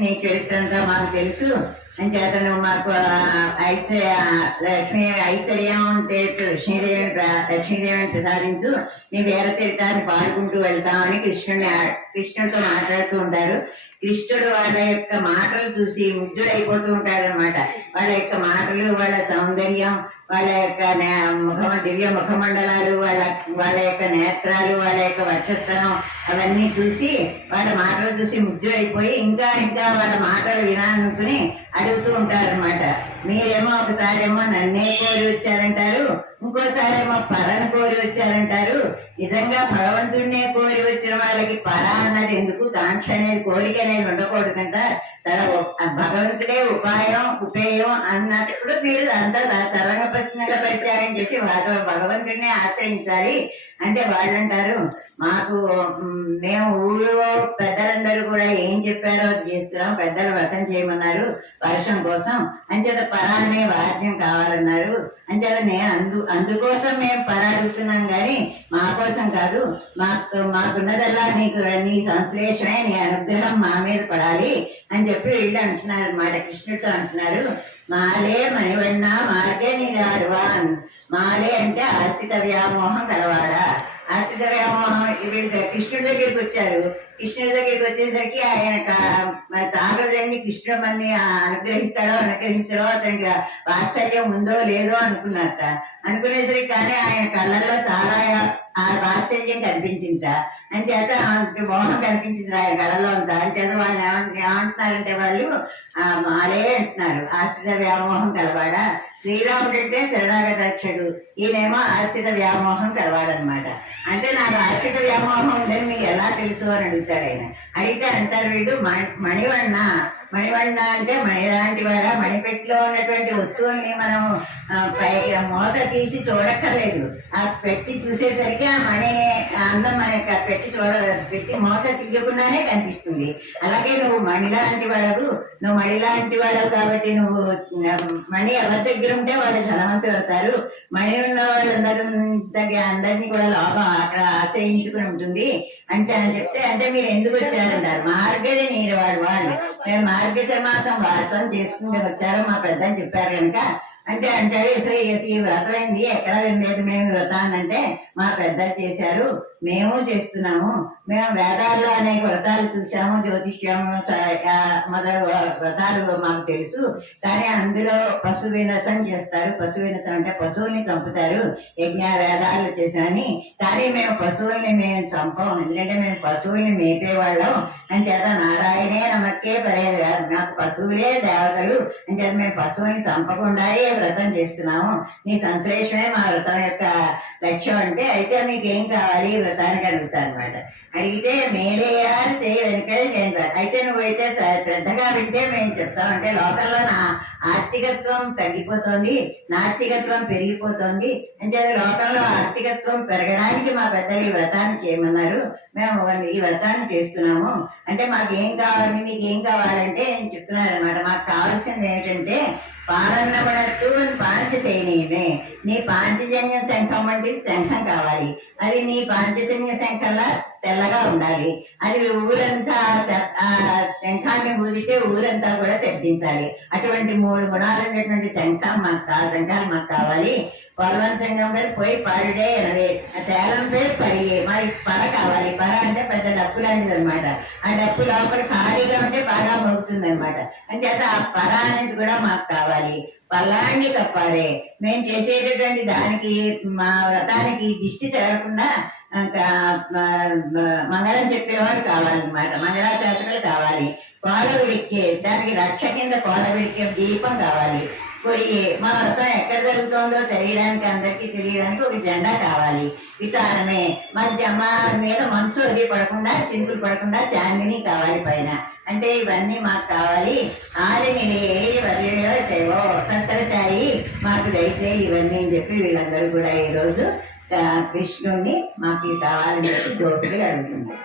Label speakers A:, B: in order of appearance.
A: నీ చరిత్రంతా మాకు తెలుసు? అని చేత నువ్వు మాకు ఐశ్వర్య లక్ష్మి ఐశ్వర్యం ఉంటే లక్ష్మీదేవి లక్ష్మీదేవిని ప్రసాదించు. నీ వేర చరిత్రాన్ని పాడుకుంటూ వెళ్తామని కృష్ణుని కృష్ణుడితో మాట్లాడుతూ ఉంటారు. కృష్ణుడు వాళ్ళ యొక్క మాటలు చూసి ముగ్ధుడైపోతూ ఉంటారు అనమాట వాళ్ళ యొక్క మాటలు వాళ్ళ సౌందర్యం వాళ్ళ యొక్క ముఖ దివ్య ముఖమండలాలు వాళ్ళ వాళ్ళ యొక్క నేత్రాలు వాళ్ళ యొక్క వక్షస్థలం అవన్నీ చూసి వాళ్ళ మాటలు చూసి ముగ్ధుడైపోయి ఇంకా ఇంకా వాళ్ళ మాటలు వినాలనుకుని అడుగుతూ ఉంటారన్నమాట. మీరేమో ఒకసారేమో నన్నే కోరి వచ్చారంటారు ఇంకోసారేమో పరను కోరి వచ్చారంటారు. నిజంగా భగవంతుడినే కోరి వచ్చిన వాళ్ళకి పర అన్నది ఎందుకు? కాంక్ష అనేది కోరిక అనేది ఉండకూడదంట తన భగవంతుడే ఉపాయం ఉపేయం అన్నప్పుడు మీరు అంతా సర్వంగపత్నంగా పరిత్యాగం చేసి చెప్పి భగవంతుడిని ఆశ్రయించాలి. అంటే వాళ్ళంటారు మాకు మేము ఊళ్ళో పెద్దలందరూ కూడా ఏం చెప్పారో చేస్తున్నాం పెద్దలు వ్రతం చేయమన్నారు వర్షం కోసం. అంచేత పర అనే వాద్యం కావాలన్నారు. అంచేత నేను అందు అందుకోసం మేము పరాడుతున్నాం కానీ మా కోసం కాదు మాకు మాకున్నదల్లా నీకు నీ సంశ్లేషమే నీ అనుగ్రహం మా మీద పడాలి. అని చెప్పి వీళ్ళు అంటున్నారు మాట కృష్ణుడితో అంటున్నారు. మాలే మణివన్న మార్గే నీరాడువాన్ మాలే అంటే ఆస్తిక వ్యామోహం కలవాడా ఆస్తిక వ్యామోహం వీళ్ళు కృష్ణుడి దగ్గరికి వచ్చారు. కృష్ణుడి దగ్గరికి వచ్చేసరికి ఆయన మరి చాలా రోజులైంది కృష్ణుడు మనని అనుగ్రహిస్తాడో అనుగ్రహించడో అతనికి వాత్సల్యం ఉందో లేదో అనుకున్నారట. అనుకునేసరికి కానీ ఆయన కళ్ళల్లో చాలా ఆ వాత్సల్యం కనిపించిందిట అని చేత మోహం కనిపించింది ఆయన కళలో అంతా. అని చేత వాళ్ళు ఏమంటున్నారంటే వాళ్ళు మాలే అంటున్నారు. ఆశ్రిత వ్యామోహం కలవాడా? శ్రీరాముడు అంటే శరణాగతక్షుడు ఈయనేమో ఆశ్రిత వ్యామోహం కలవాడనమాట. అంటే నాకు ఆశ్రిత వ్యామోహం ఉందని మీకు ఎలా తెలుసు? అని అడుగుతాడు ఆయన. అడిగితే అంటారు వీడు మణి- మణివಣ್ణ అంటే మణి లాంటి వాడ ఉన్నటువంటి వస్తువుల్ని మనం పై మూత తీసి చూడక్కర్లేదు. ఆ పెట్టి చూసేసరికి ఆ మణి అందం మనకి ఆ పెట్టి చూడ పెట్టి మూత తీయకుండానే కనిపిస్తుంది. అలాగే నువ్వు మణి లాంటి వాడవు. నువ్వు మణి లాంటి వాడవు కాబట్టి నువ్వు మణి ఎవరి దగ్గర ఉంటే వాళ్ళు ధనవంతులు అవుతారు. మణి ఉన్న వాళ్ళందరూ దగ్గర అందరినీ కూడా లోపం ఆశ్రయించుకుని ఉంటుంది. అంటే అని చెప్తే అంటే మీరు ఎందుకు వచ్చారంటారు? మార్గది నీరు వాడు వాళ్ళు. మేము మార్గశ మాసం వచ్చారో మా పెద్దని చెప్పారు కనుక అంటే అంటాడు అసలు ఈ- వ్రతం ఏంది? ఎక్కడ వినలేదు మేము వ్రతానంటే వ్రతాన్ని అంటే మా పెద్దలు చేశారు. మేము చేస్తున్నాము. మేము వేదాల్లో అనేక వ్రతాలు చూసాము జ్యోతిష్యము స- మొదలు వ్రతాలు మాకు తెలుసు. కానీ అందులో పశు వినసం చేస్తారు. పశు వినసం అంటే పశువుల్ని చంపుతారు. యజ్ఞ వేదాలు చేసినని కానీ మేము పశువుల్ని మేము చంపం. ఎందుకంటే మేము పశువుల్ని మేపేవాళ్ళం. అని చేత నారాయణే నమ్మకే పరే కాదు నాకు పశువులే దేవతలు. అని చేత మేము పశువుల్ని చంపకుండా వ్రతం చేస్తున్నాము. నీ సంశ్లేషమే మా వ్రతం యొక్క లక్ష్యం అంటే అయితే మీకు ఏం కావాలి? వ్రతానికి అడుగుతా అనమాట అడిగితే మేలేయాలి చేయి వెనకాల నేను అయితే నువ్వైతే శ్రద్ధగా వింటే మేము చెప్తాం. అంటే లోకల్లో నా ఆస్తికత్వం తగ్గిపోతుంది నాస్తికత్వం పెరిగిపోతోంది అంటే లోకంలో ఆస్తికత్వం పెరగడానికి మా పెద్దలు ఈ వ్రతాన్ని చేయమన్నారు. మేము ఈ వ్రతాన్ని చేస్తున్నాము. అంటే మాకు ఏం కావాలి? మీకు ఏం కావాలంటే నేను చెప్తున్నారు అనమాట మాకు కావాల్సింది ఏంటంటే పాలన్నబడత్తు పాంచశయనీయమే నీ పాంచజన్య శంఖం వంటి శంఖం కావాలి. అది నీ పాంచజన్య శంఖంలా తెల్లగా ఉండాలి. అది ఊరంతా ఆ శంఖాన్ని ఊదితే ఊరంతా కూడా శబ్దించాలి. అటువంటి మూడు గుణాలు ఉన్నటువంటి శంఖం మాకు కా శంఖాలు మాకు కావాలి. కొలవన్ సంఘం పేరు పోయి పరుడే ఎనవే తేలం పేరు పరి మరి పర కావాలి. పర అంటే పెద్ద డప్పు లాంటిది అనమాట ఆ డప్పు లోపల ఖాళీగా ఉంటే బాగా మోగుతుంది అనమాట అంచేత ఆ పర అనేది కూడా మాకు కావాలి. పల్లాండి కప్పారే మేము చేసేటటువంటి దానికి మా వ్రతానికి దిష్టి తగలకుండా మంగళం చెప్పేవారు కావాలన్నమాట. మంగళాశాసకులు కావాలి. కోల విడికే దానికి రక్ష కింద కోల విడికే దీపం కావాలి. పోయి మా మొత్తం ఎక్కడ జరుగుతుందో తెలియడానికి అందరికీ తెలియడానికి ఒక జెండా కావాలి. విచారమే. మధ్య మా మీద మంచు అది పడకుండా చింపులు పడకుండా చాందిని కావాలి పైన. అంటే ఇవన్నీ మాకు కావాలి. ఆలిమిలి వర్యలో సేవో తత్తరసాయి మాకు దయచేయి ఇవన్నీ అని చెప్పి వీళ్ళందరూ కూడా ఈరోజు రోజు కృష్ణుణ్ణి మాకు కావాలని చెప్పి గోపికలు అడుగుతున్నారు.